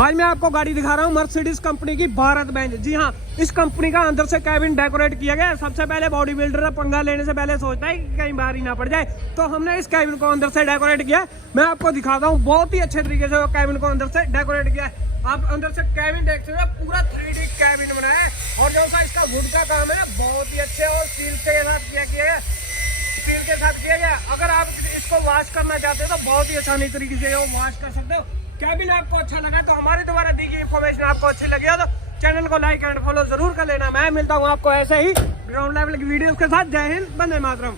आज मैं आपको गाड़ी दिखा रहा हूँ मर्सिडीज कंपनी की भारत बेंज। जी हाँ, इस कंपनी का अंदर से कैबिन डेकोरेट किया गया है। सबसे पहले बॉडी बिल्डर पंगा लेने से पहले सोचता है कि कहीं बाहर ही ना पड़ जाए, तो हमने इस कैबिन को अंदर से डेकोरेट किया है। मैं आपको दिखाता हूँ, बहुत ही अच्छे तरीके से कैबिन को अंदर से डेकोरेट किया है। आप अंदर से कैबिन देख सकते हैं, पूरा 3D कैबिन बनाया है। और जो सा इसका वुड का काम है ना, बहुत ही अच्छे और स्टील के साथ किया गया है, स्टील के साथ किया गया। अगर आप इसको वॉश करना चाहते हो तो बहुत ही आसानी तरीके से वॉश कर सकते हो। कैबिन आपको अच्छा लगा तो हमारे द्वारा दी गई इन्फॉर्मेशन आपको अच्छी लगी हो तो चैनल को लाइक एंड फॉलो जरूर कर लेना। मैं मिलता हूँ आपको ऐसे ही ग्राउंड लेवल की वीडियो के साथ। जय हिंद, वंदे मातरम।